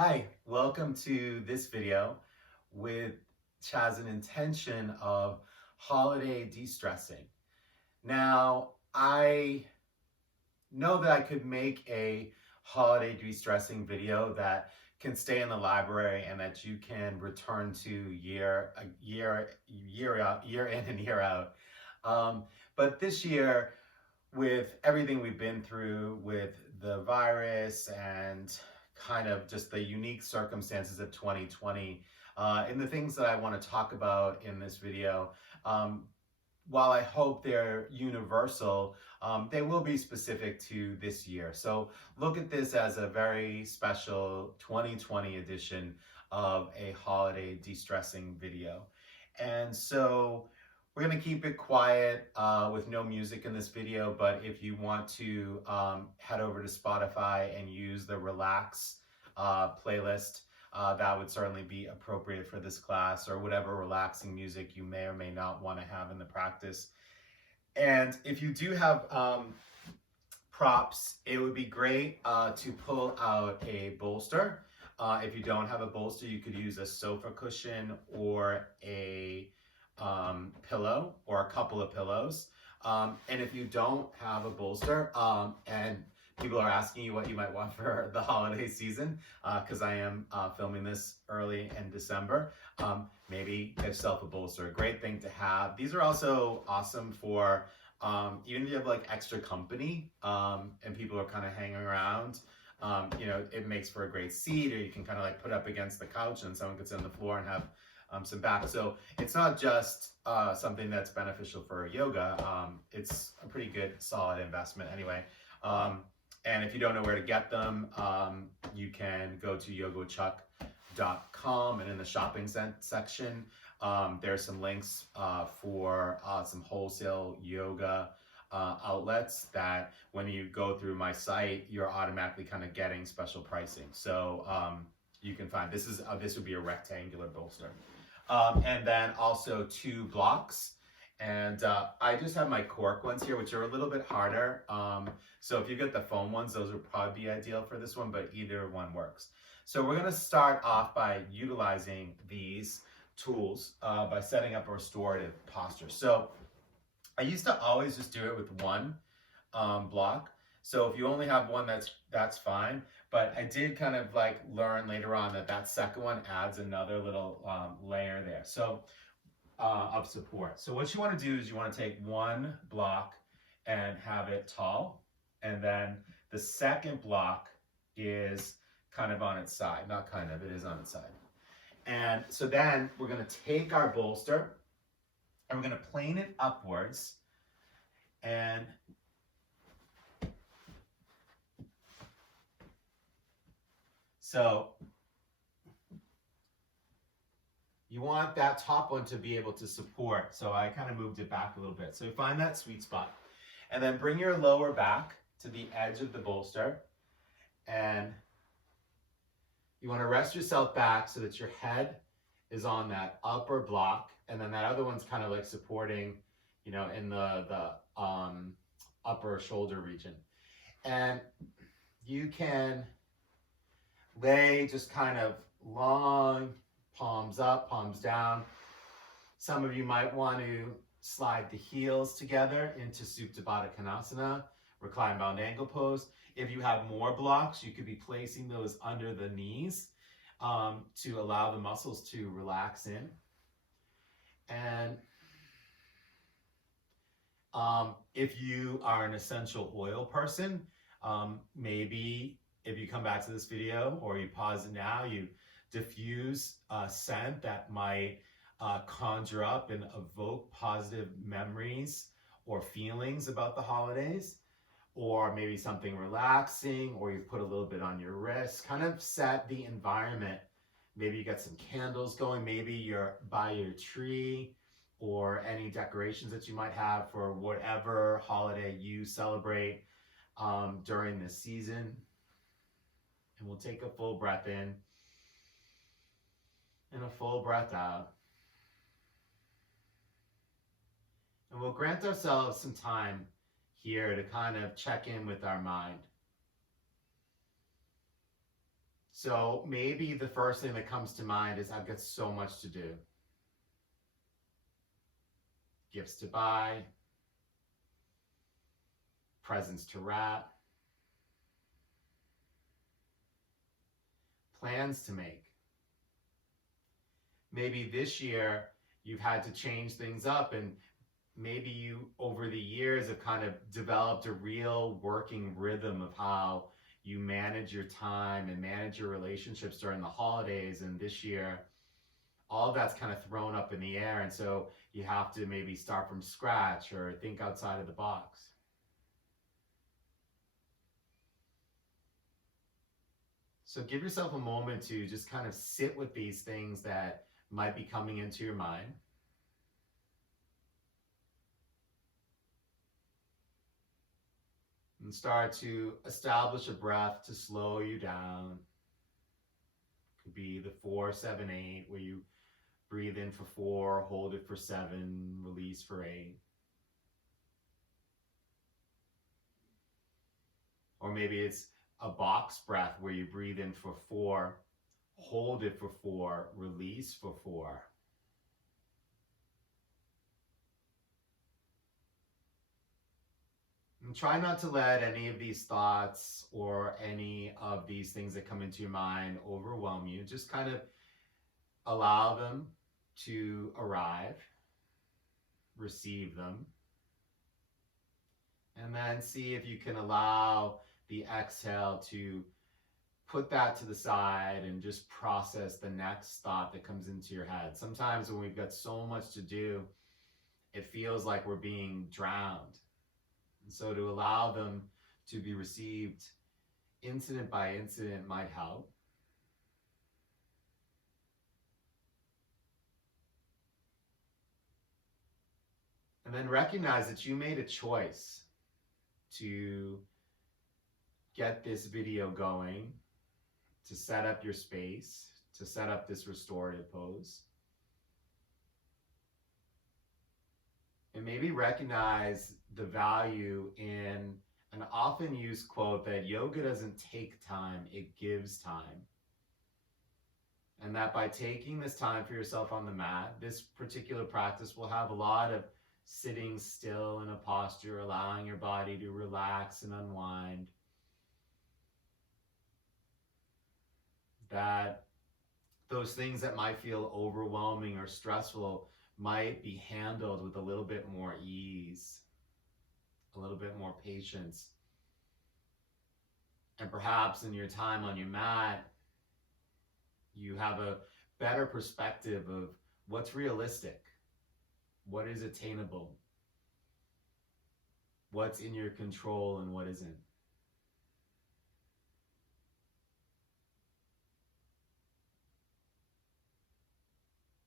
Hi, welcome to this video which has an intention of holiday de-stressing. Now, I know that I could make a holiday de-stressing video that can stay in the library and that you can return to year out, year in and year out. But this year, with everything we've been through with the virus and kind of just the unique circumstances of 2020, and the things that I want to talk about in this video, um, while I hope they're universal, they will be specific to this year. So look at this as a very special 2020 edition of a holiday de-stressing video. And so we're going to keep it quiet with no music in this video, but if you want to head over to Spotify and use the Relax playlist, that would certainly be appropriate for this class, or whatever relaxing music you may or may not want to have in the practice. And if you do have props, it would be great to pull out a bolster. If you don't have a bolster, you could use a sofa cushion or a pillow or a couple of pillows. And if you don't have a bolster, and people are asking you what you might want for the holiday season, because I am filming this early in December, maybe get yourself a bolster. A great thing to have. These are also awesome for even if you have like extra company and people are kind of hanging around. It makes for a great seat, or you can kind of like put up against the couch and someone can sit on the floor and have some back. So it's not just something that's beneficial for yoga. It's a pretty good, solid investment anyway. And if you don't know where to get them, you can go to yogochuck.com, and in the shopping section, there's some links for some wholesale yoga outlets that when you go through my site, you're automatically kind of getting special pricing. So you can find, this would be a rectangular bolster. And then also 2 blocks. And I just have my cork ones here, which are a little bit harder. So if you get the foam ones, those would probably be ideal for this one, but either one works. So we're gonna start off by utilizing these tools by setting up a restorative posture. So I used to always just do it with one block. So if you only have one, that's fine. But I did kind of like learn later on that second one adds another little layer there. So of support. So what you want to do is you want to take one block and have it tall, and then the second block is kind of on its side. Not kind of, it is on its side. And so then we're going to take our bolster and we're going to plane it upwards, and so you want that top one to be able to support. So I kind of moved it back a little bit. So you find that sweet spot. And then bring your lower back to the edge of the bolster. And you want to rest yourself back so that your head is on that upper block. And then that other one's kind of like supporting, in the upper shoulder region. And you can lay just kind of long, palms up, palms down. Some of you might want to slide the heels together into Supta Baddha Konasana, recline bound ankle pose. If you have more blocks, you could be placing those under the knees to allow the muscles to relax in. And if you are an essential oil person, maybe if you come back to this video or you pause it now, you diffuse a scent that might conjure up and evoke positive memories or feelings about the holidays, or maybe something relaxing, or you put a little bit on your wrist. Kind of set the environment. Maybe you got some candles going, maybe you're by your tree, or any decorations that you might have for whatever holiday you celebrate during this season. And we'll take a full breath in and a full breath out. And we'll grant ourselves some time here to kind of check in with our mind. So maybe the first thing that comes to mind is I've got so much to do. Gifts to buy, presents to wrap, plans to make. Maybe this year you've had to change things up, and maybe you over the years have kind of developed a real working rhythm of how you manage your time and manage your relationships during the holidays. And this year all of that's kind of thrown up in the air, and so you have to maybe start from scratch or think outside of the box. So give yourself a moment to just kind of sit with these things that might be coming into your mind. And start to establish a breath to slow you down. Could be the 4-7-8, where you breathe in for 4, hold it for 7, release for 8. Or maybe it's a box breath where you breathe in for 4, hold it for 4, release for 4. And try not to let any of these thoughts or any of these things that come into your mind overwhelm you. Just kind of allow them to arrive, receive them, and then see if you can allow the exhale to put that to the side and just process the next thought that comes into your head. Sometimes when we've got so much to do, it feels like we're being drowned. And so to allow them to be received incident by incident might help. And then recognize that you made a choice to get this video going, to set up your space, to set up this restorative pose. And maybe recognize the value in an often used quote that yoga doesn't take time, it gives time. And that by taking this time for yourself on the mat, this particular practice will have a lot of sitting still in a posture, allowing your body to relax and unwind. That those things that might feel overwhelming or stressful might be handled with a little bit more ease, a little bit more patience. And perhaps in your time on your mat, you have a better perspective of what's realistic, what is attainable, what's in your control and what isn't.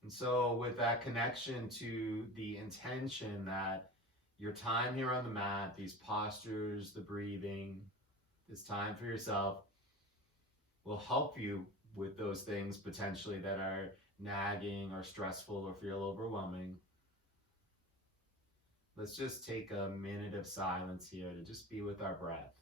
And so with that connection to the intention that your time here on the mat, these postures, the breathing, this time for yourself will help you with those things potentially that are nagging or stressful or feel overwhelming. Let's just take a minute of silence here to just be with our breath.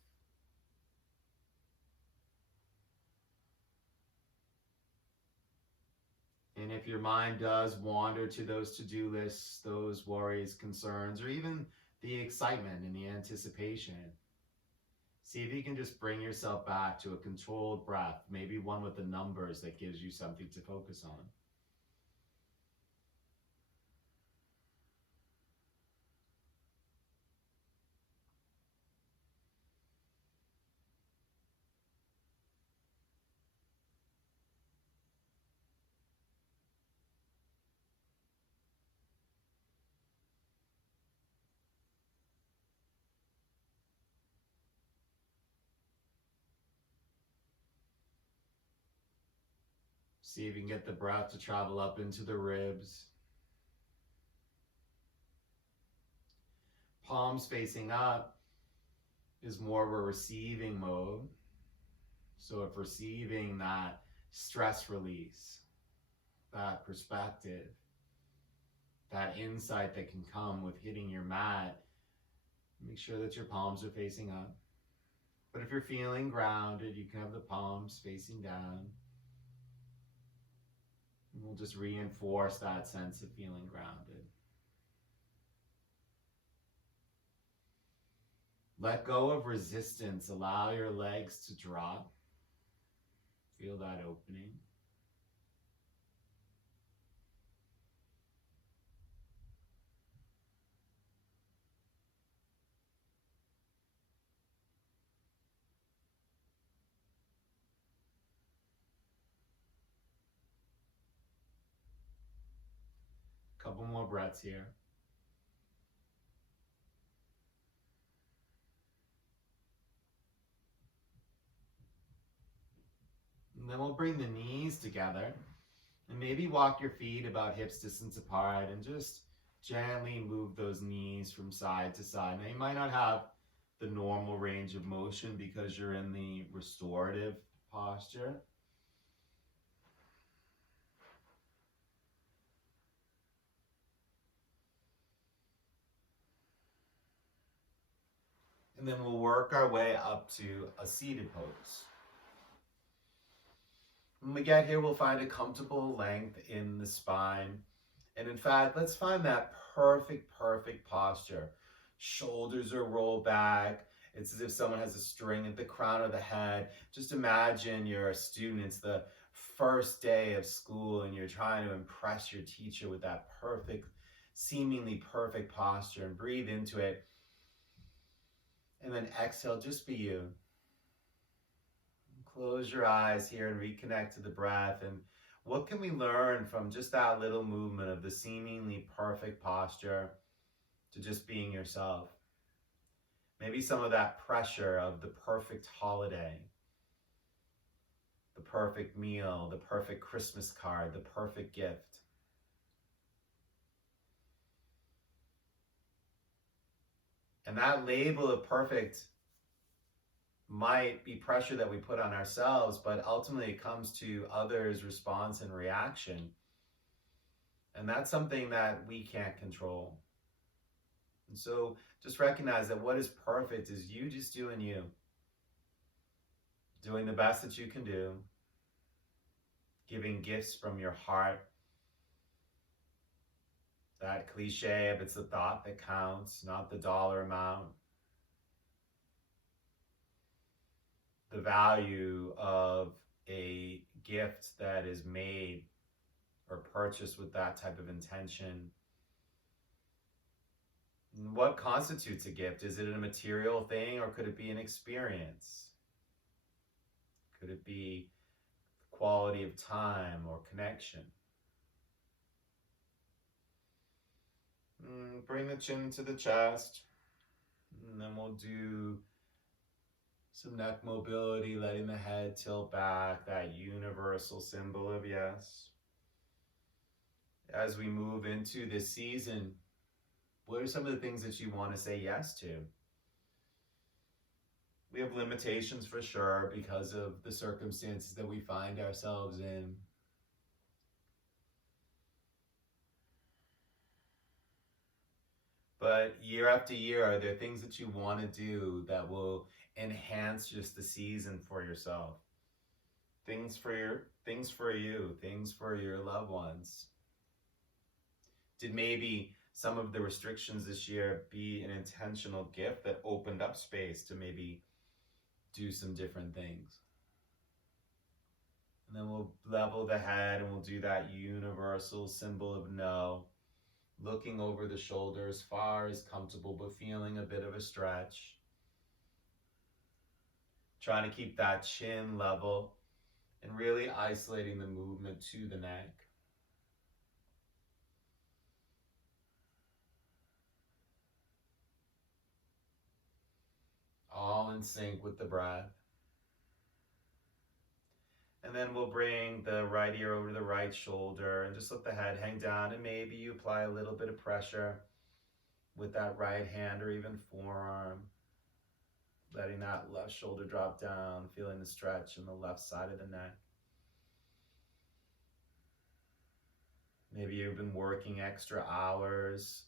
And if your mind does wander to those to-do lists, those worries, concerns, or even the excitement and the anticipation, see if you can just bring yourself back to a controlled breath, maybe one with the numbers that gives you something to focus on. See if you can get the breath to travel up into the ribs. Palms facing up is more of a receiving mode. So if receiving that stress release, that perspective, that insight that can come with hitting your mat, make sure that your palms are facing up. But if you're feeling grounded, you can have the palms facing down. And we'll just reinforce that sense of feeling grounded. Let go of resistance. Allow your legs to drop. Feel that opening. Couple more breaths here. And then we'll bring the knees together and maybe walk your feet about hips distance apart and just gently move those knees from side to side. Now you might not have the normal range of motion because you're in the restorative posture. And then we'll work our way up to a seated pose. When we get here, we'll find a comfortable length in the spine. And in fact, let's find that perfect posture. Shoulders are rolled back. It's as if someone has a string at the crown of the head. Just imagine you're a student. It's the first day of school and you're trying to impress your teacher with that seemingly perfect posture, and breathe into it. And then exhale, just be you. Close your eyes here and reconnect to the breath. And what can we learn from just that little movement of the seemingly perfect posture to just being yourself? Maybe some of that pressure of the perfect holiday, the perfect meal, the perfect Christmas card, the perfect gift. And that label of perfect might be pressure that we put on ourselves, but ultimately it comes to others' response and reaction. And that's something that we can't control. And so just recognize that what is perfect is you just doing you. Doing the best that you can do. Giving gifts from your heart. That cliche of it's the thought that counts, not the dollar amount. The value of a gift that is made or purchased with that type of intention. What constitutes a gift? Is it a material thing, or could it be an experience? Could it be quality of time or connection? Bring the chin to the chest, and then we'll do some neck mobility, letting the head tilt back, that universal symbol of yes. As we move into this season, what are some of the things that you want to say yes to? We have limitations for sure because of the circumstances that we find ourselves in. But year after year, are there things that you want to do that will enhance just the season for yourself? Things for you, things for your loved ones. Did maybe some of the restrictions this year be an intentional gift that opened up space to maybe do some different things? And then we'll level the head and we'll do that universal symbol of no. Looking over the shoulder as far as comfortable, but feeling a bit of a stretch. Trying to keep that chin level and really isolating the movement to the neck. All in sync with the breath. And then we'll bring the right ear over the right shoulder and just let the head hang down, and maybe you apply a little bit of pressure with that right hand or even forearm. Letting that left shoulder drop down, feeling the stretch in the left side of the neck. Maybe you've been working extra hours,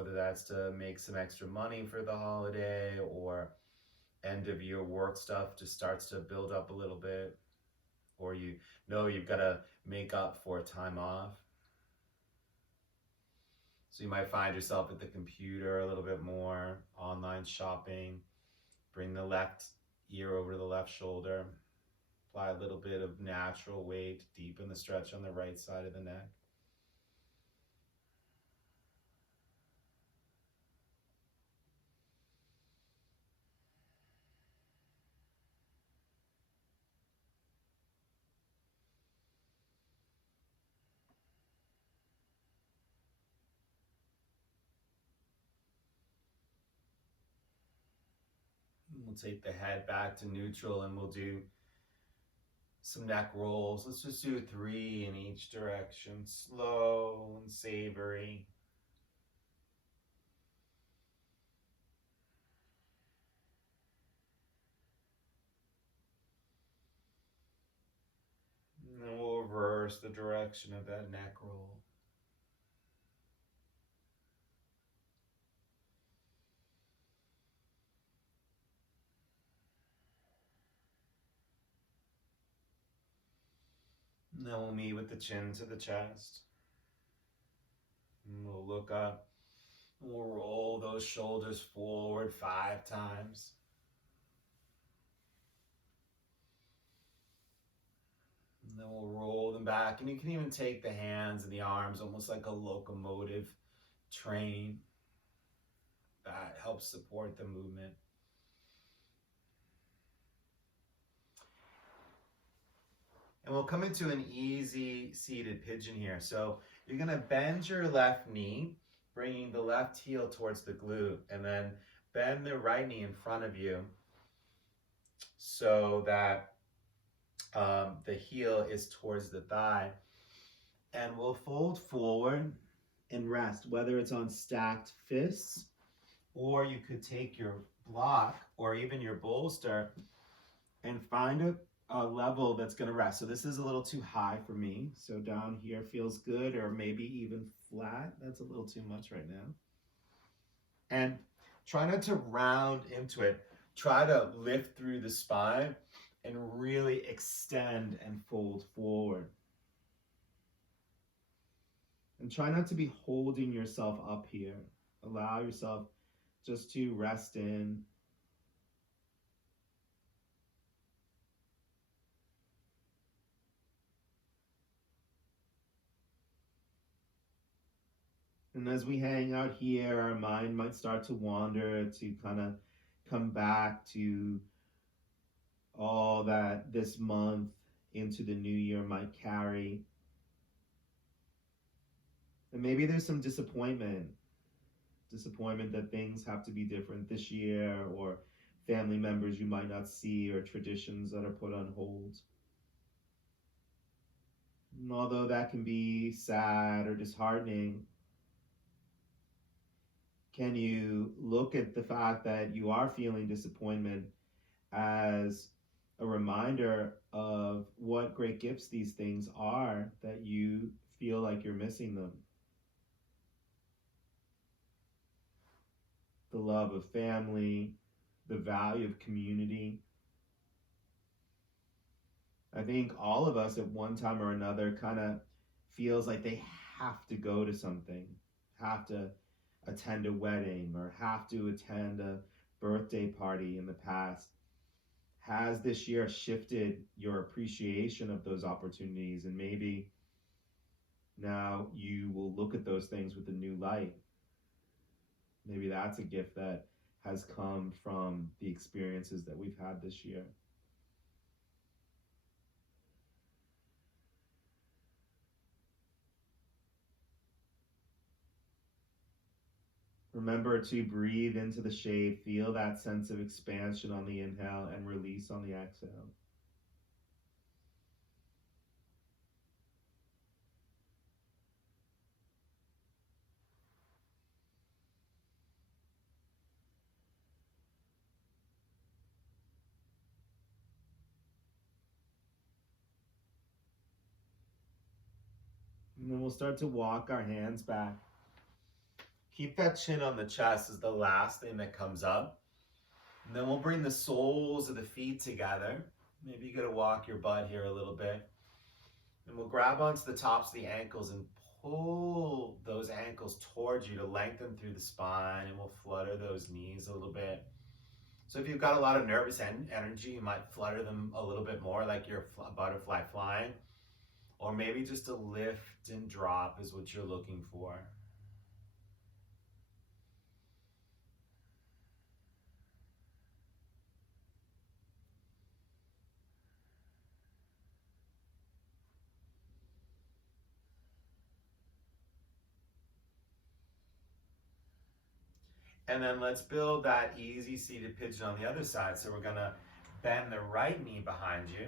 whether that's to make some extra money for the holiday or end of year work stuff just starts to build up a little bit, or you know you've got to make up for time off. So you might find yourself at the computer a little bit more, online shopping. Bring the left ear over the left shoulder. Apply a little bit of natural weight, deepen the stretch on the right side of the neck. We'll take the head back to neutral and we'll do some neck rolls. Let's just do 3 in each direction, slow and savory. And then we'll reverse the direction of that neck roll. And then we'll meet with the chin to the chest. And we'll look up. And we'll roll those shoulders forward 5 times. And then we'll roll them back. And you can even take the hands and the arms almost like a locomotive train. That helps support the movement. And we'll come into an easy seated pigeon here. So you're going to bend your left knee, bringing the left heel towards the glute, and then bend the right knee in front of you so that the heel is towards the thigh. And we'll fold forward and rest, whether it's on stacked fists, or you could take your block or even your bolster and find a level that's going to rest. So this is a little too high for me. So down here feels good, or maybe even flat. That's a little too much right now. And try not to round into it. Try to lift through the spine and really extend and fold forward. And try not to be holding yourself up here. Allow yourself just to rest in. And as we hang out here, our mind might start to wander, to kind of come back to all that this month into the new year might carry. And maybe there's some disappointment that things have to be different this year, or family members you might not see, or traditions that are put on hold. And although that can be sad or disheartening, can you look at the fact that you are feeling disappointment as a reminder of what great gifts these things are, that you feel like you're missing them? The love of family, the value of community. I think all of us at one time or another kind of feels like they have to go to something, have to attend a wedding, or have to attend a birthday party in the past. Has this year shifted your appreciation of those opportunities? And maybe now you will look at those things with a new light. Maybe that's a gift that has come from the experiences that we've had this year. Remember to breathe into the shade, feel that sense of expansion on the inhale and release on the exhale. And then we'll start to walk our hands back Keep that chin on the chest as the last thing that comes up. And then we'll bring the soles of the feet together. Maybe you gotta walk your butt here a little bit. And we'll grab onto the tops of the ankles and pull those ankles towards you to lengthen through the spine, and we'll flutter those knees a little bit. So if you've got a lot of nervous energy, you might flutter them a little bit more like you're a butterfly flying. Or maybe just a lift and drop is what you're looking for. And then let's build that easy seated pigeon on the other side. So we're gonna bend the right knee behind you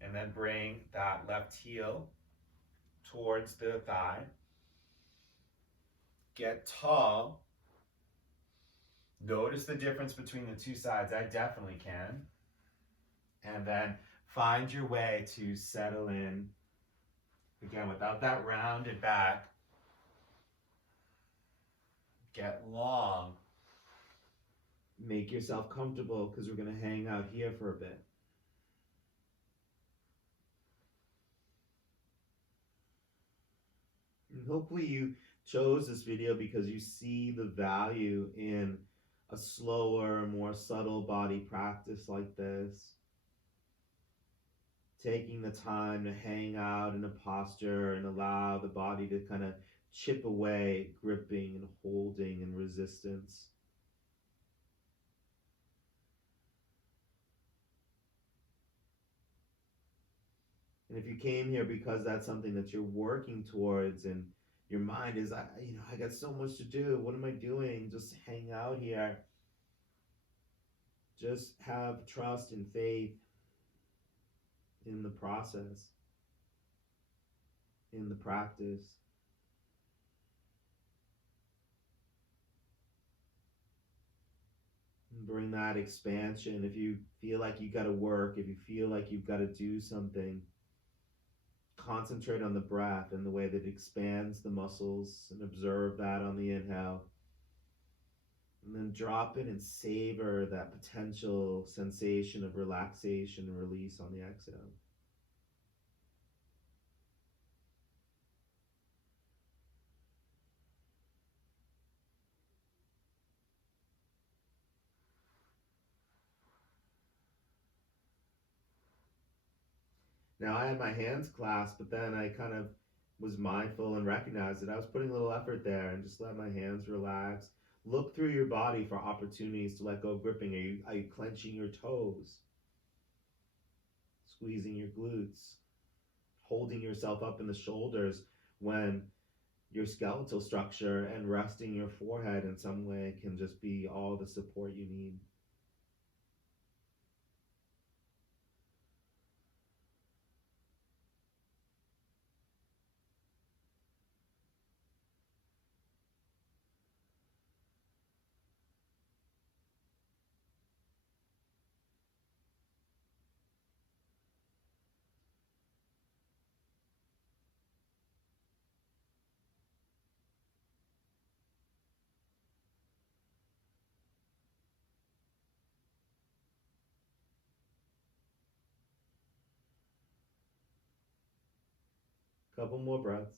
and then bring that left heel towards the thigh. Get tall. Notice the difference between the two sides. I definitely can. And then find your way to settle in. Again, without that rounded back. Get long. Make yourself comfortable because we're going to hang out here for a bit. And hopefully you chose this video because you see the value in a slower, more subtle body practice like this. Taking the time to hang out in a posture and allow the body to kind of chip away, gripping and holding and resistance. And if you came here because that's something that you're working towards and your mind is, I got so much to do. What am I doing? Just hang out here. Just have trust and faith in the process, in the practice. And bring that expansion. If you feel like you got to work, if you feel like you've got to do something, concentrate on the breath and the way that it expands the muscles and observe that on the inhale. And then drop it and savor that potential sensation of relaxation and release on the exhale. Now I had my hands clasped, but then I kind of was mindful and recognized that I was putting a little effort there and just let my hands relax. Look through your body for opportunities to let go of gripping. Are you clenching your toes? Squeezing your glutes? Holding yourself up in the shoulders when your skeletal structure and resting your forehead in some way can just be all the support you need. Couple more breaths.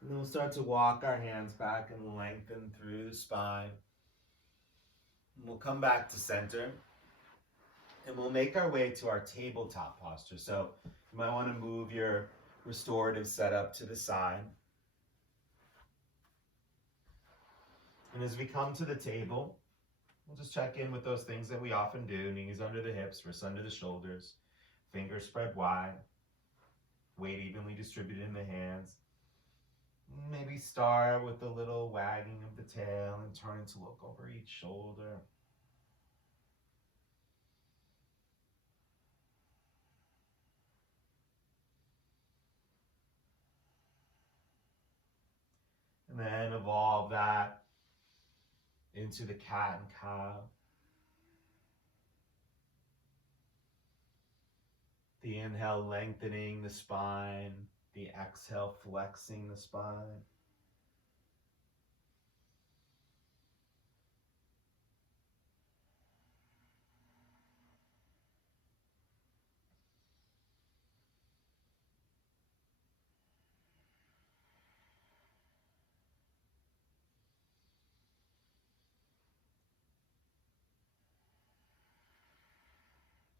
And then we'll start to walk our hands back and lengthen through the spine. And we'll come back to center. And we'll make our way to our tabletop posture. So you might want to move your restorative setup to the side. And as we come to the table, we'll just check in with those things that we often do. Knees under the hips, wrists under the shoulders, fingers spread wide, weight evenly distributed in the hands. Maybe start with a little wagging of the tail and turn to look over each shoulder. evolve that into the cat and cow. The inhale lengthening the spine, the exhale flexing the spine.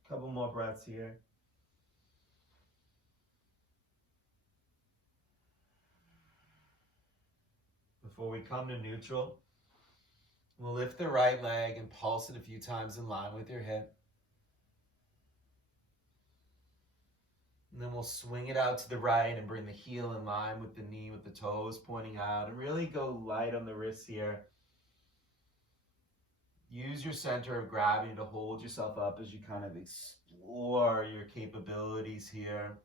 Couple more breaths here. Before we come to neutral, we'll lift the right leg and pulse it a few times in line with your hip. And then we'll swing it out to the right and bring the heel in line with the knee, with the toes pointing out, and really go light on the wrists here. Use your center of gravity to hold yourself up as you kind of explore your capabilities here.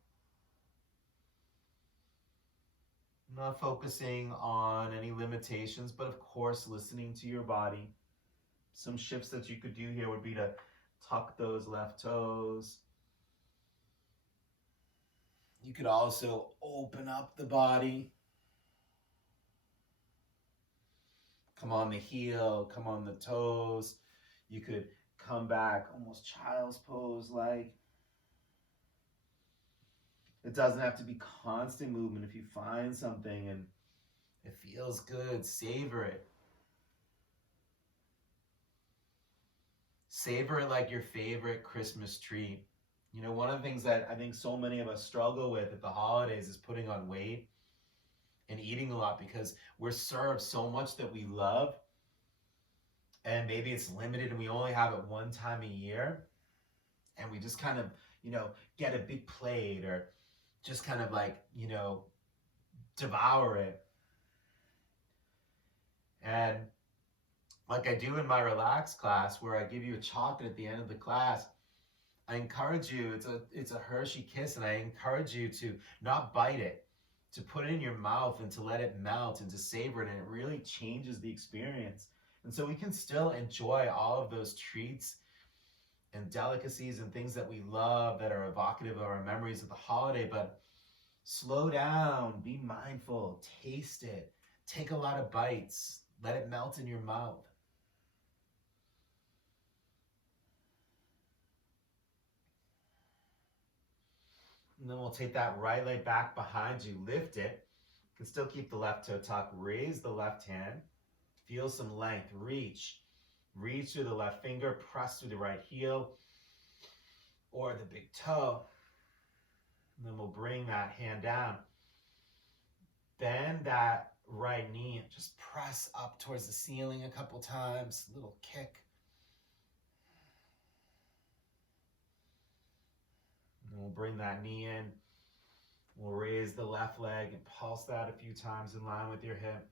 Not focusing on any limitations, but of course listening to your body. Some shifts that you could do here would be to tuck those left toes. You could also open up the body. Come on the heel, come on the toes. You could come back almost child's pose like. It doesn't have to be constant movement. If you find something and it feels good, savor it. Savor it like your favorite Christmas treat. You know, one of the things that I think so many of us struggle with at the holidays is putting on weight and eating a lot, because we're served so much that we love, and maybe it's limited and we only have it one time a year, and we just kind of, get a big plate or just kind of like, devour it. And like I do in my relax class, where I give you a chocolate at the end of the class, I encourage you, it's a Hershey kiss, and I encourage you to not bite it, to put it in your mouth and to let it melt and to savor it, and it really changes the experience. And so we can still enjoy all of those treats and delicacies and things that we love that are evocative of our memories of the holiday, but slow down, be mindful, taste it, take a lot of bites, let it melt in your mouth. And then we'll take that right leg back behind you, lift it. You can still keep the left toe tucked, raise the left hand, feel some length, reach through the left finger, press through the right heel or the big toe. And then we'll bring that hand down. Bend that right knee and just press up towards the ceiling a couple times, a little kick. And we'll bring that knee in. We'll raise the left leg and pulse that a few times in line with your hip.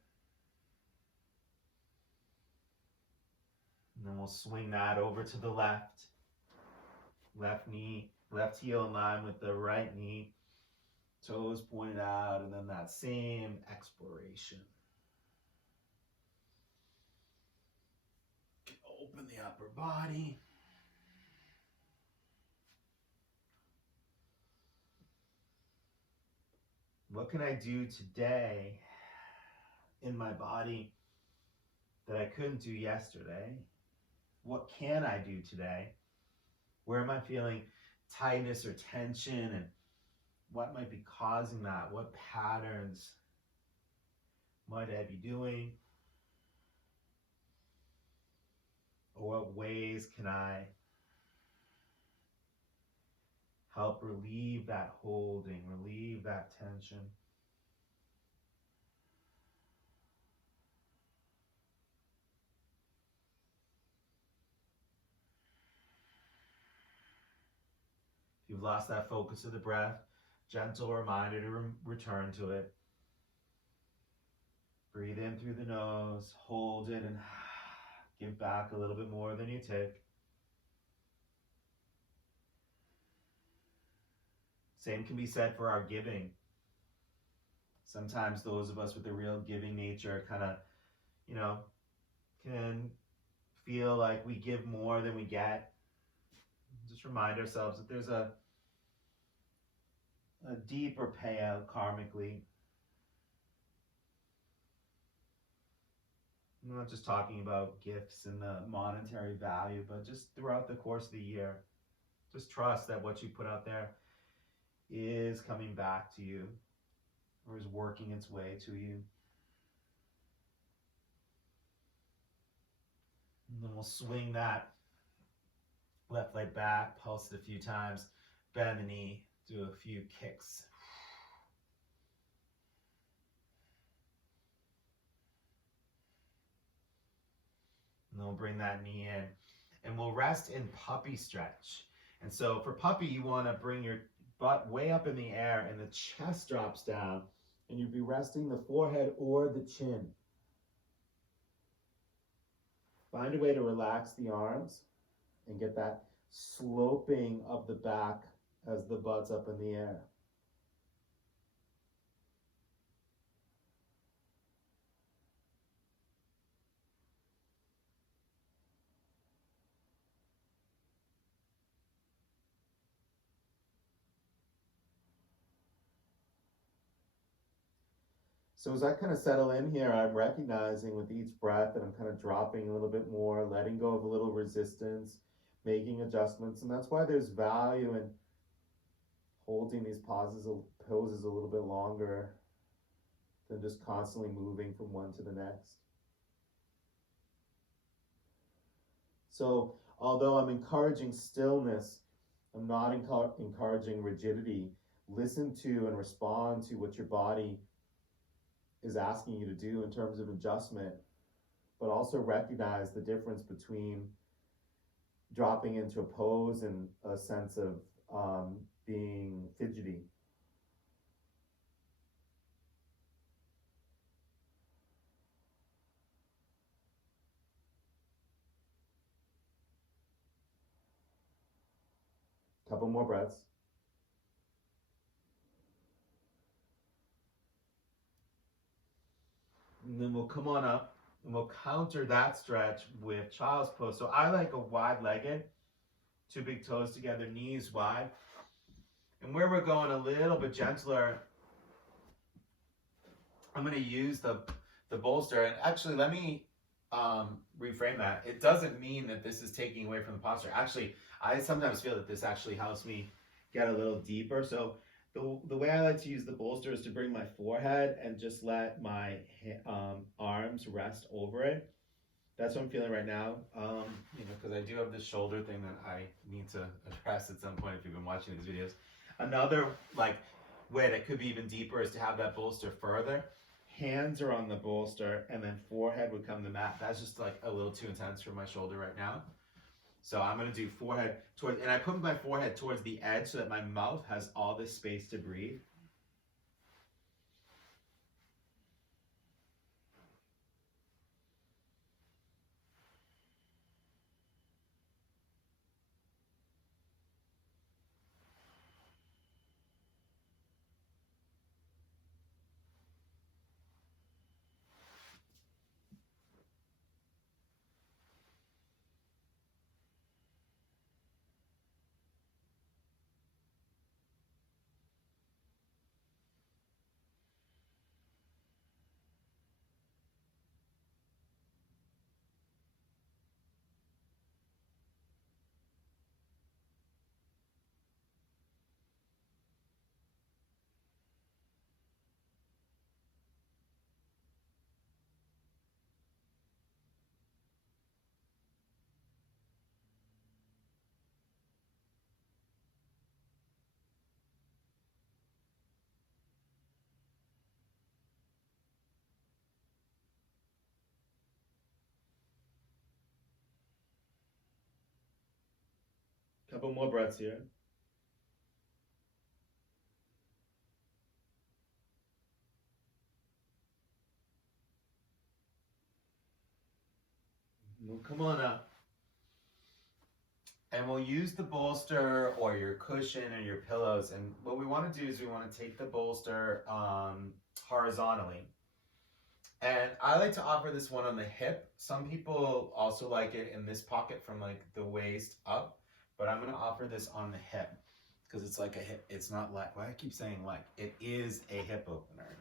And then we'll swing that over to the left. Left knee, left heel in line with the right knee. Toes pointed out, and then that same exploration. Open the upper body. What can I do today in my body that I couldn't do yesterday? What can I do today? Where am I feeling tightness or tension, and what might be causing that? What patterns might I be doing? Or what ways can I help relieve that holding, relieve that tension? If you've lost that focus of the breath, gentle reminder to return to it. Breathe in through the nose, hold it, and give back a little bit more than you take. Same can be said for our giving. Sometimes those of us with a real giving nature kind of, you know, can feel like we give more than we get. Just remind ourselves that there's a deeper payout karmically. I'm not just talking about gifts and the monetary value, but just throughout the course of the year. Just trust that what you put out there is coming back to you or is working its way to you. And then we'll swing that left leg back, pulse it a few times, bend the knee, do a few kicks. And then we'll bring that knee in. And we'll rest in puppy stretch. And so for puppy, you want to bring your butt way up in the air and the chest drops down. And you'd be resting the forehead or the chin. Find a way to relax the arms and get that sloping of the back as the butt's up in the air. So as I kind of settle in here, I'm recognizing with each breath that I'm kind of dropping a little bit more, letting go of a little resistance, making adjustments. And that's why there's value in holding these poses a little bit longer than just constantly moving from one to the next. So although I'm encouraging stillness, I'm not encouraging rigidity. Listen to and respond to what your body is asking you to do in terms of adjustment, but also recognize the difference between dropping into a pose and a sense of being fidgety. Couple more breaths. And then we'll come on up and we'll counter that stretch with child's pose. So I like a wide-legged, two big toes together, knees wide. And where we're going a little bit gentler, I'm going to use the bolster. And actually, let me reframe that. It doesn't mean that this is taking away from the posture. Actually, I sometimes feel that this actually helps me get a little deeper. So the way I like to use the bolster is to bring my forehead and just let my arms rest over it. That's what I'm feeling right now. Because I do have this shoulder thing that I need to address at some point if you've been watching these videos. Another way that could be even deeper is to have that bolster further. Hands are on the bolster and then forehead would come to the mat. That's just a little too intense for my shoulder right now. So I'm going to do forehead towards, and I put my forehead towards the edge so that my mouth has all this space to breathe. Couple more breaths here. We'll come on up. And we'll use the bolster or your cushion or your pillows. And what we want to do is we want to take the bolster horizontally. And I like to offer this one on the hip. Some people also like it in this pocket from like the waist up, but I'm gonna offer this on the hip because it's like a hip. It's not like, why I keep saying like, it is a hip opener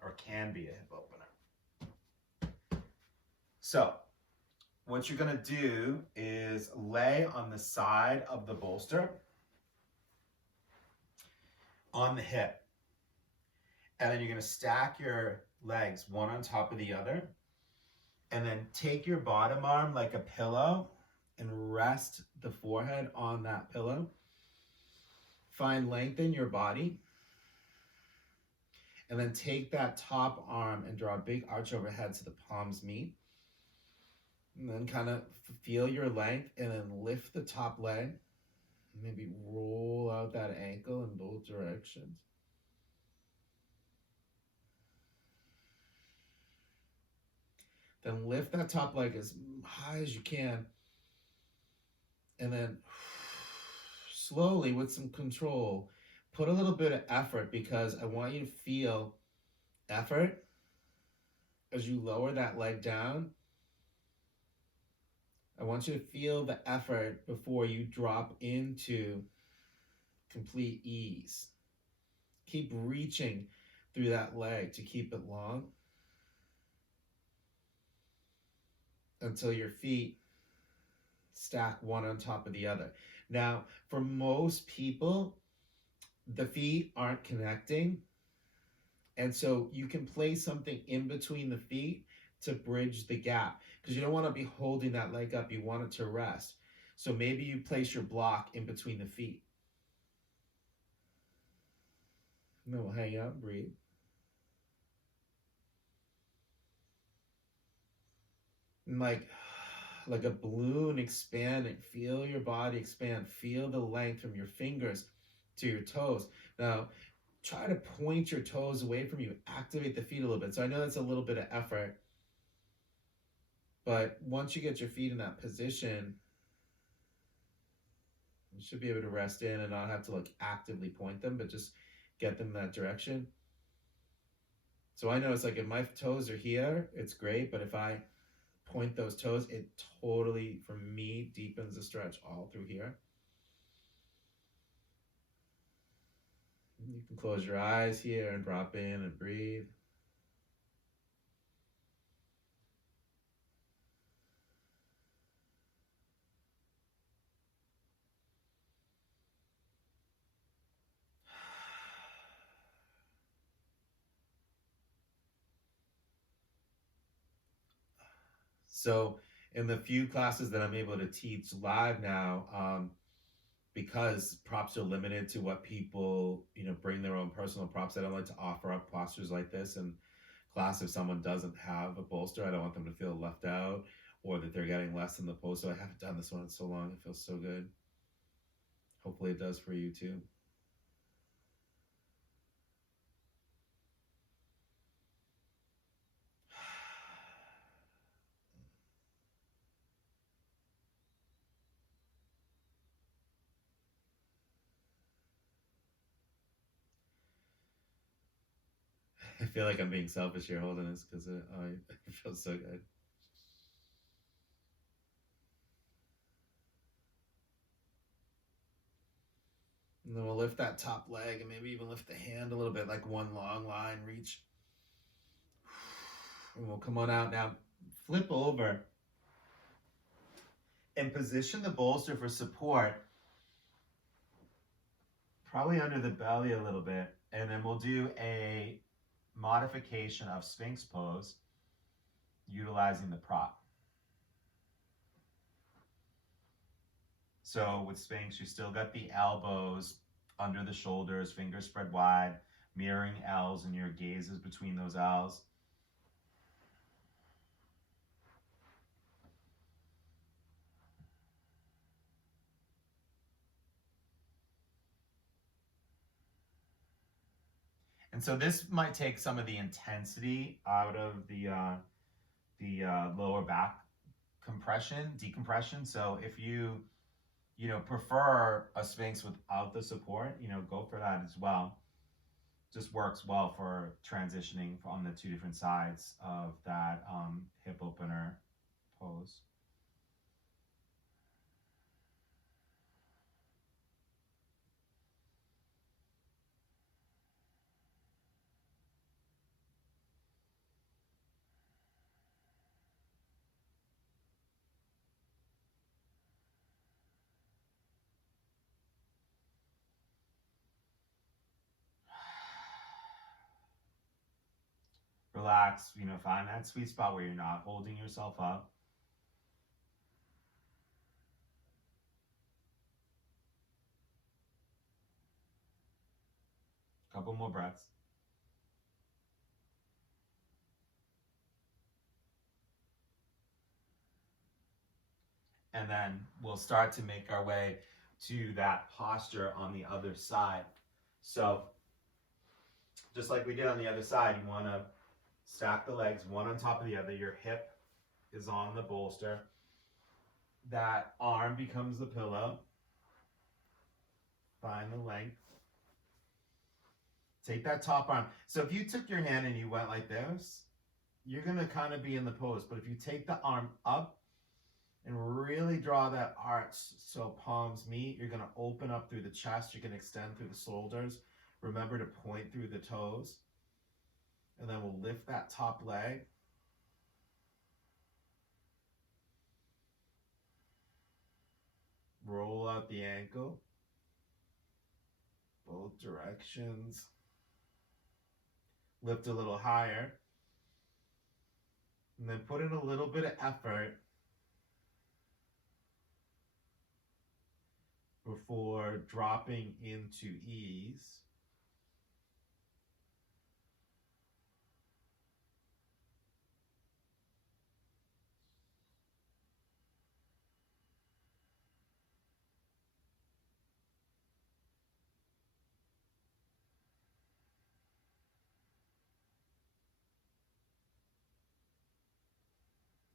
or can be a hip opener. So what you're gonna do is lay on the side of the bolster on the hip. And then you're gonna stack your legs one on top of the other. And then take your bottom arm like a pillow and rest the forehead on that pillow. Find length in your body. And then take that top arm and draw a big arch overhead so the palms meet. And then kind of feel your length and then lift the top leg. Maybe roll out that ankle in both directions. Then lift that top leg as high as you can. And then slowly, with some control, put a little bit of effort, because I want you to feel effort as you lower that leg down. I want you to feel the effort before you drop into complete ease. Keep reaching through that leg to keep it long until your feet stack one on top of the other. Now, for most people, the feet aren't connecting. And so you can place something in between the feet to bridge the gap, because you don't want to be holding that leg up. You want it to rest. So maybe you place your block in between the feet. And then we'll hang out and breathe. And like a balloon expanding. Feel your body expand. Feel the length from your fingers to your toes. Now, try to point your toes away from you. Activate the feet a little bit. So I know that's a little bit of effort, but once you get your feet in that position, you should be able to rest in and not have to like actively point them, but just get them in that direction. So I know it's like if my toes are here, it's great, but if I point those toes, it totally, for me, deepens the stretch all through here. You can close your eyes here and drop in and breathe. So in the few classes that I'm able to teach live now, because props are limited to what people, bring their own personal props, I don't like to offer up postures like this in class. If someone doesn't have a bolster, I don't want them to feel left out or that they're getting less in the pose. So I haven't done this one in so long. It feels so good. Hopefully it does for you too. I feel like I'm being selfish here holding this because it feels so good. And then we'll lift that top leg and maybe even lift the hand a little bit, like one long line reach. And we'll come on out now. Flip over and position the bolster for support, probably under the belly a little bit. And then we'll do a modification of Sphinx Pose utilizing the prop. So with Sphinx, you still got the elbows under the shoulders, fingers spread wide, mirroring L's, and your gaze is between those L's. And so this might take some of the intensity out of the lower back decompression. So if you prefer a Sphinx without the support, go for that as well. just works well for transitioning on the two different sides of that hip opener pose. Relax, find that sweet spot where you're not holding yourself up. Couple more breaths. And then we'll start to make our way to that posture on the other side. So just like we did on the other side, you want to stack the legs one on top of the other. Your hip is on the bolster. That arm becomes the pillow. Find the length. Take that top arm. So if you took your hand and you went like this, you're going to kind of be in the pose. But if you take the arm up and really draw that arch so palms meet, you're going to open up through the chest. You're going to extend through the shoulders. Remember to point through the toes. And then we'll lift that top leg. Roll out the ankle. Both directions. Lift a little higher. And then put in a little bit of effort before dropping into ease.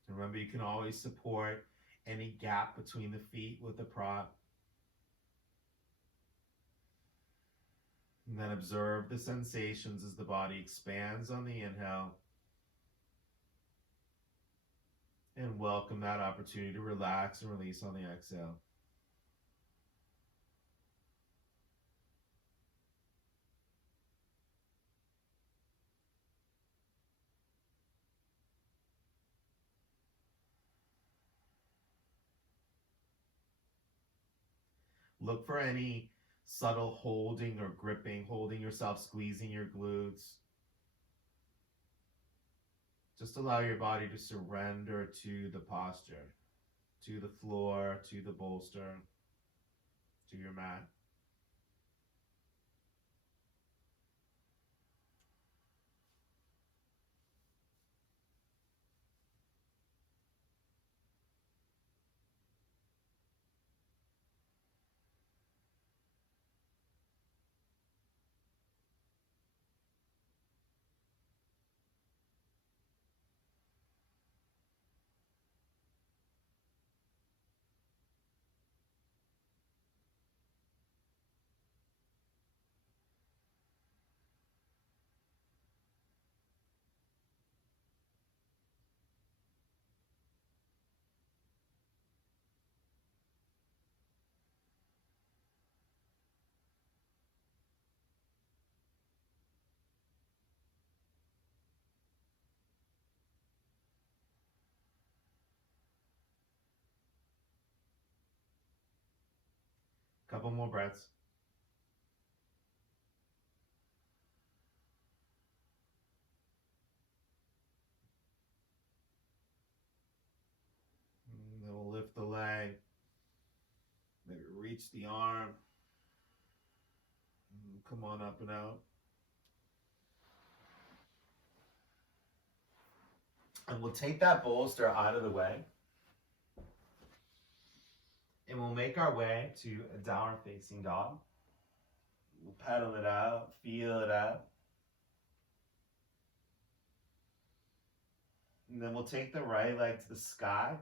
Remember, you can always support any gap between the feet with the prop. And then observe the sensations as the body expands on the inhale. And welcome that opportunity to relax and release on the exhale. Look for any subtle holding or gripping, holding yourself, squeezing your glutes. Just allow your body to surrender to the posture, to the floor, to the bolster, to your mat. Couple more breaths. And then we'll lift the leg. Maybe reach the arm. Come on up and out. And we'll take that bolster out of the way. And we'll make our way to a downward facing dog. We'll pedal it out, feel it out. And then we'll take the right leg to the sky.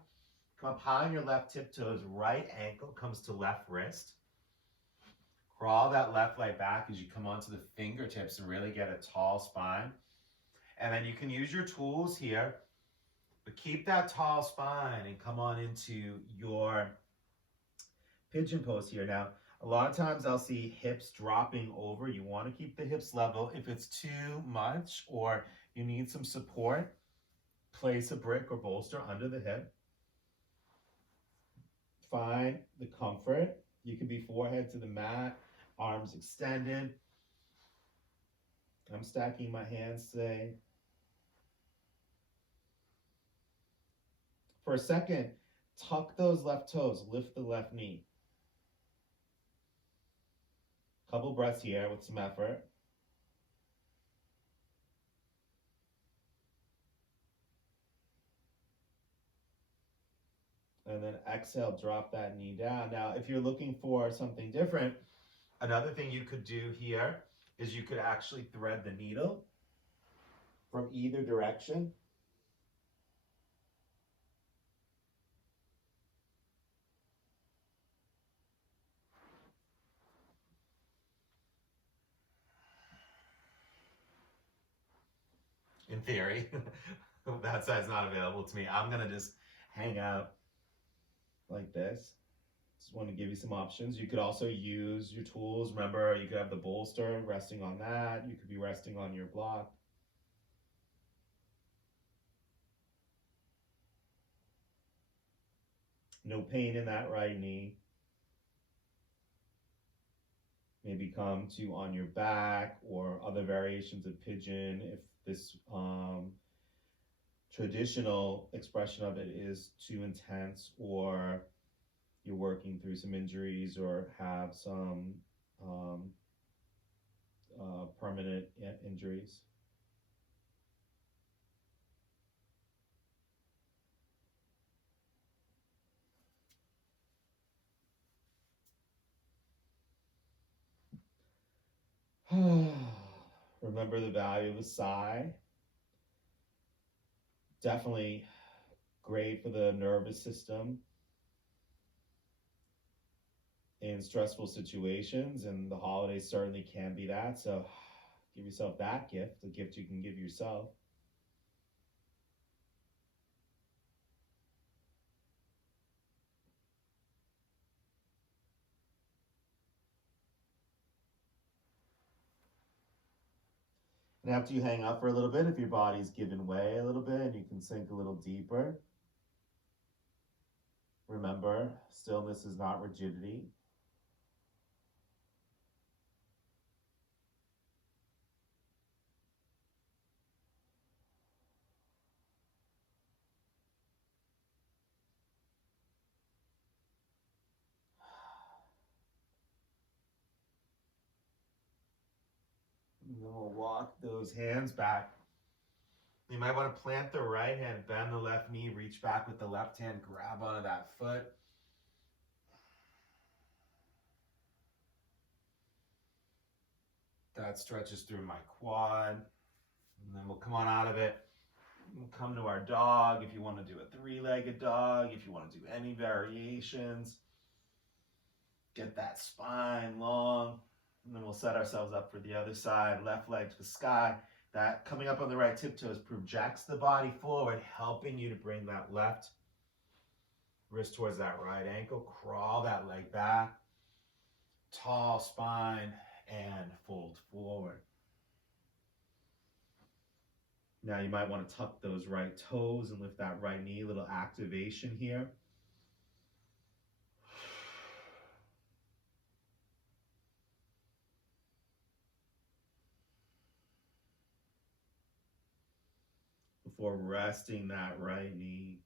Come up high on your left tiptoes, right ankle comes to left wrist. Crawl that left leg back as you come onto the fingertips and really get a tall spine. And then you can use your tools here, but keep that tall spine and come on into your pigeon pose here. Now, a lot of times I'll see hips dropping over. You want to keep the hips level. If it's too much or you need some support, place a brick or bolster under the hip. Find the comfort. You can be forehead to the mat, arms extended. I'm stacking my hands today. For a second, tuck those left toes, lift the left knee. Couple breaths here with some effort. And then exhale, drop that knee down. Now, if you're looking for something different, another thing you could do here is you could actually thread the needle from either direction. In theory, that side's not available to me. I'm gonna just hang out like this. Just want to give you some options. You could also use your tools. Remember, you could have the bolster resting on that. You could be resting on your block. No pain in that right knee. Maybe come to on your back or other variations of pigeon if this traditional expression of it is too intense, or you're working through some injuries or have some permanent injuries. Remember the value of a sigh. Definitely great for the nervous system in stressful situations, and the holidays certainly can be that. So give yourself that gift, a gift you can give yourself. And after you hang out for a little bit, if your body's given way a little bit and you can sink a little deeper, remember, stillness is not rigidity. And then we'll walk those hands back. You might want to plant the right hand, bend the left knee, reach back with the left hand, grab onto that foot. That stretches through my quad. And then we'll come on out of it. We'll come to our dog if you want to do a three-legged dog, if you want to do any variations. Get that spine long. And then we'll set ourselves up for the other side, left leg to the sky. That coming up on the right tiptoes projects the body forward, helping you to bring that left wrist towards that right ankle. Crawl that leg back. Tall spine and fold forward. Now you might want to tuck those right toes and lift that right knee. A little activation here. Before resting that right knee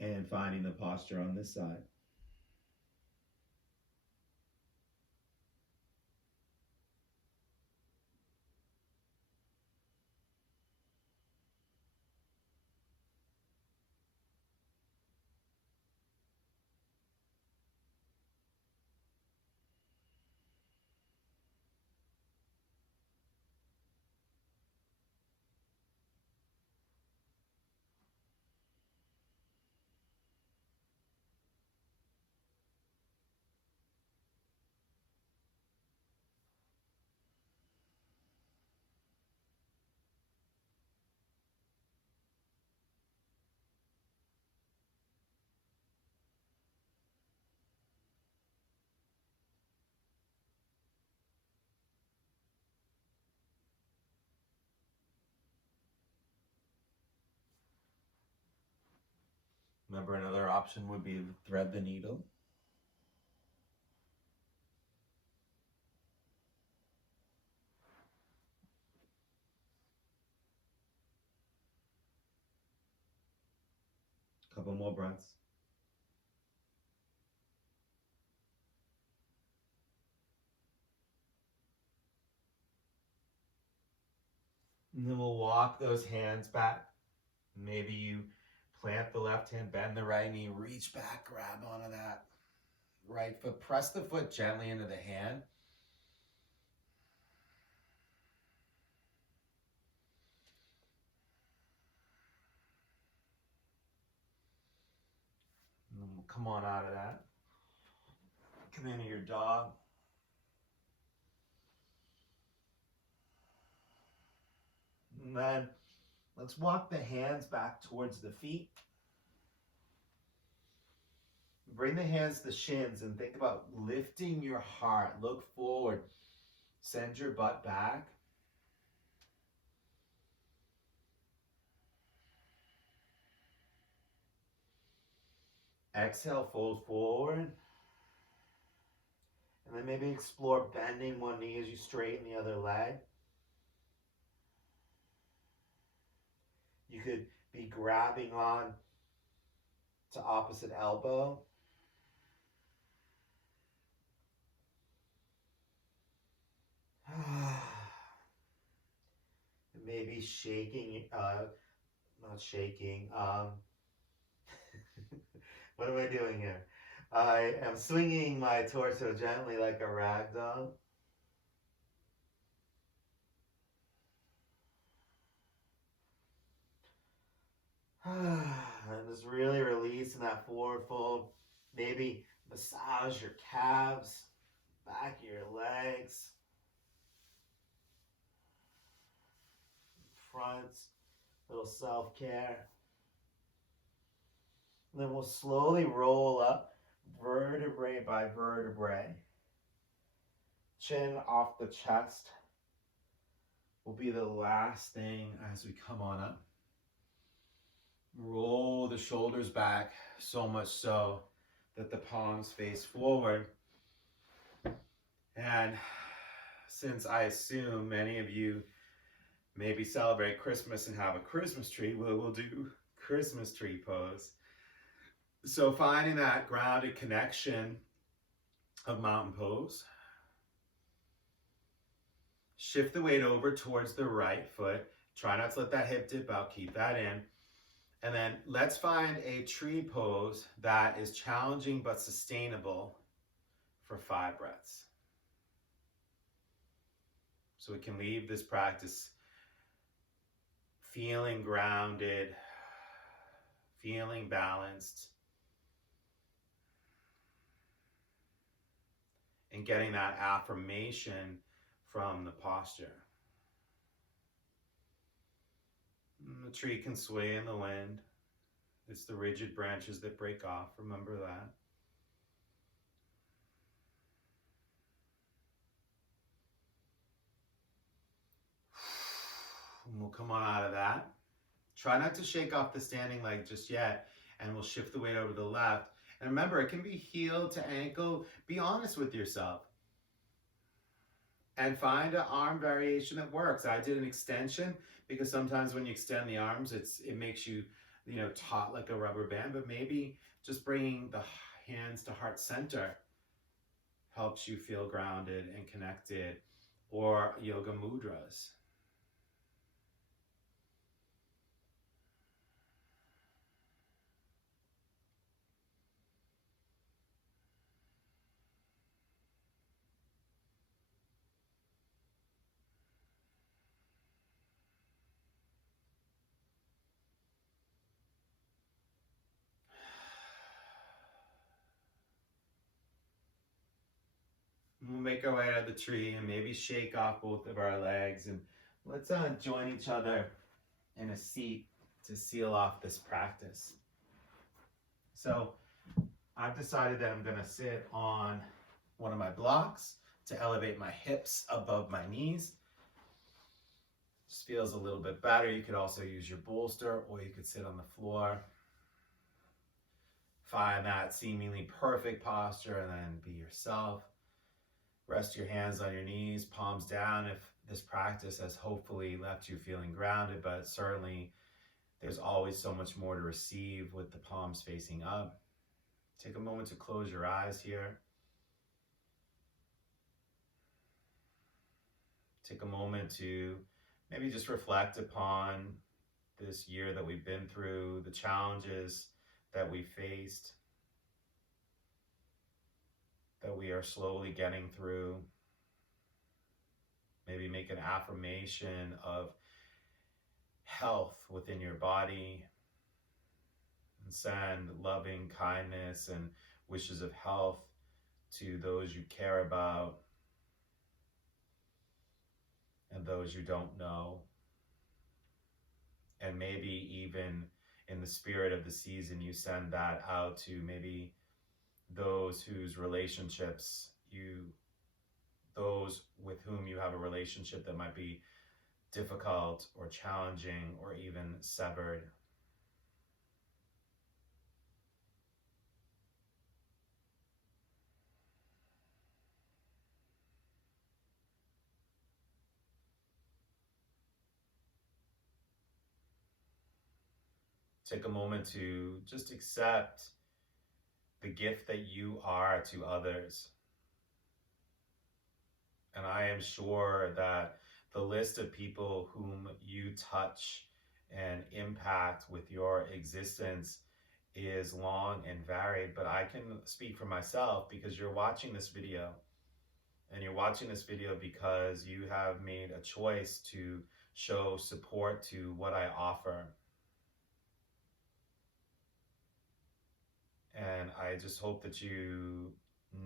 and finding the posture on this side. Remember, another option would be to thread the needle. Couple more breaths. And then we'll walk those hands back. Maybe you plant the left hand, bend the right knee, reach back, grab onto that right foot. Press the foot gently into the hand. And then we'll come on out of that. Come into your dog. And then let's walk the hands back towards the feet. Bring the hands to the shins and think about lifting your heart. Look forward. Send your butt back. Exhale, fold forward. And then maybe explore bending one knee as you straighten the other leg. You could be grabbing on to opposite elbow. Maybe shaking, not shaking. What am I doing here? I am swinging my torso gently like a rag doll. And just really releasing that forward fold. Maybe massage your calves, back of your legs, fronts, little self-care. And then we'll slowly roll up vertebrae by vertebrae. Chin off the chest will be the last thing as we come on up. Roll the shoulders back, so much so that the palms face forward. And since I assume many of you maybe celebrate Christmas and have a Christmas tree, we'll do Christmas tree pose. So finding that grounded connection of mountain pose. Shift the weight over towards the right foot. Try not to let that hip dip out, keep that in. And then let's find a tree pose that is challenging but sustainable for 5 breaths. So we can leave this practice feeling grounded, feeling balanced, and getting that affirmation from the posture. The tree can sway in the wind. It's the rigid branches that break off. Remember that. And we'll come on out of that. Try not to shake off the standing leg just yet, and we'll shift the weight over to the left. And remember, it can be heel to ankle. Be honest with yourself. And find an arm variation that works. I did an extension because sometimes when you extend the arms, it makes you, taut like a rubber band. But maybe just bringing the hands to heart center helps you feel grounded and connected. Or yoga mudras. We'll make our way out of the tree and maybe shake off both of our legs, and let's join each other in a seat to seal off this practice. So I've decided that I'm going to sit on one of my blocks to elevate my hips above my knees. Just feels a little bit better. You could also use your bolster, or you could sit on the floor. find that seemingly perfect posture and then be yourself. Rest your hands on your knees, palms down if this practice has hopefully left you feeling grounded, but certainly there's always so much more to receive with the palms facing up. Take a moment to close your eyes here. Take a moment to maybe just reflect upon this year that we've been through, the challenges that we faced, that we are slowly getting through. Maybe make an affirmation of health within your body and send loving kindness and wishes of health to those you care about and those you don't know. And maybe even in the spirit of the season, you send that out to maybe those whose relationships those with whom you have a relationship that might be difficult or challenging or even severed. Take a moment to just accept the gift that you are to others. And I am sure that the list of people whom you touch and impact with your existence is long and varied, but I can speak for myself because you're watching this video. And you're watching this video because you have made a choice to show support to what I offer. And I just hope that you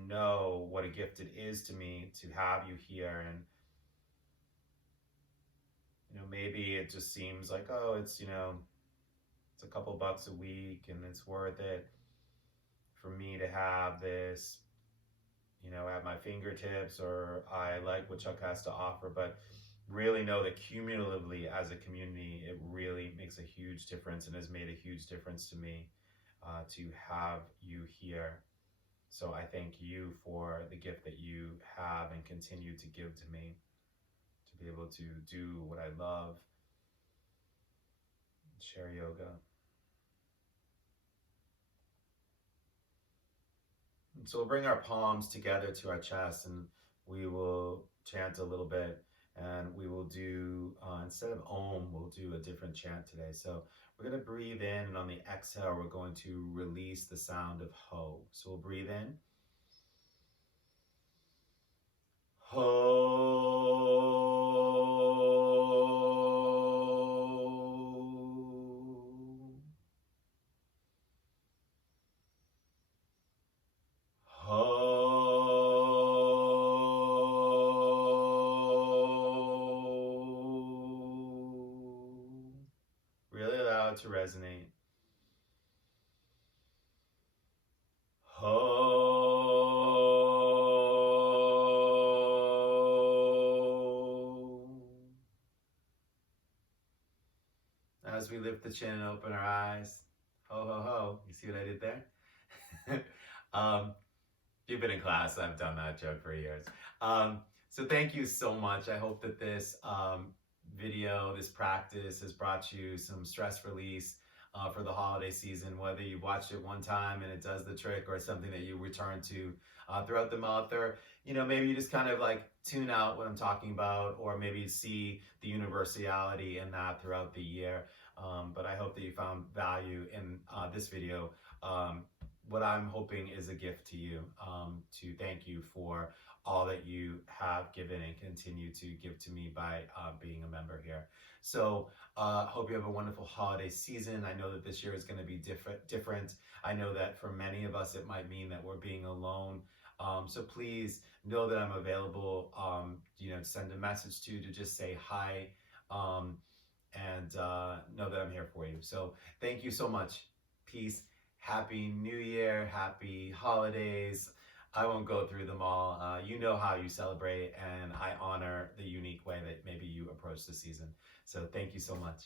know what a gift it is to me to have you here. And maybe it just seems like, oh, it's it's a couple bucks a week and it's worth it for me to have this at my fingertips, or I like what Chuck has to offer. But really know that cumulatively as a community, it really makes a huge difference and has made a huge difference to me to have you here. So I thank you for the gift that you have and continue to give to me, to be able to do what I love, share yoga. And so we'll bring our palms together to our chest and we will chant a little bit, and we will do, instead of Om, we'll do a different chant today. So we're going to breathe in, and on the exhale, we're going to release the sound of Ho. So we'll breathe in. Ho. Really allow it to resonate. Ho. As we lift the chin and open our eyes, ho, ho, ho. You see what I did there? If you've been in class, I've done that joke for years. So thank you so much. I hope that this video, this practice has brought you some stress release for the holiday season, whether you watched it one time and it does the trick, or something that you return to throughout the month, or maybe you just kind of like tune out what I'm talking about, or maybe see the universality in that throughout the year. But I hope that you found value in this video. What I'm hoping is a gift to you, to thank you for all that you have given and continue to give to me by being a member here. So hope you have a wonderful holiday season. I know that this year is going to be different. I know that for many of us, it might mean that we're being alone. So please know that I'm available, to send a message to just say hi, and know that I'm here for you. So thank you so much. Peace. Happy New Year. Happy holidays. I won't go through them all. You know how you celebrate, and I honor the unique way that maybe you approach the season. So thank you so much.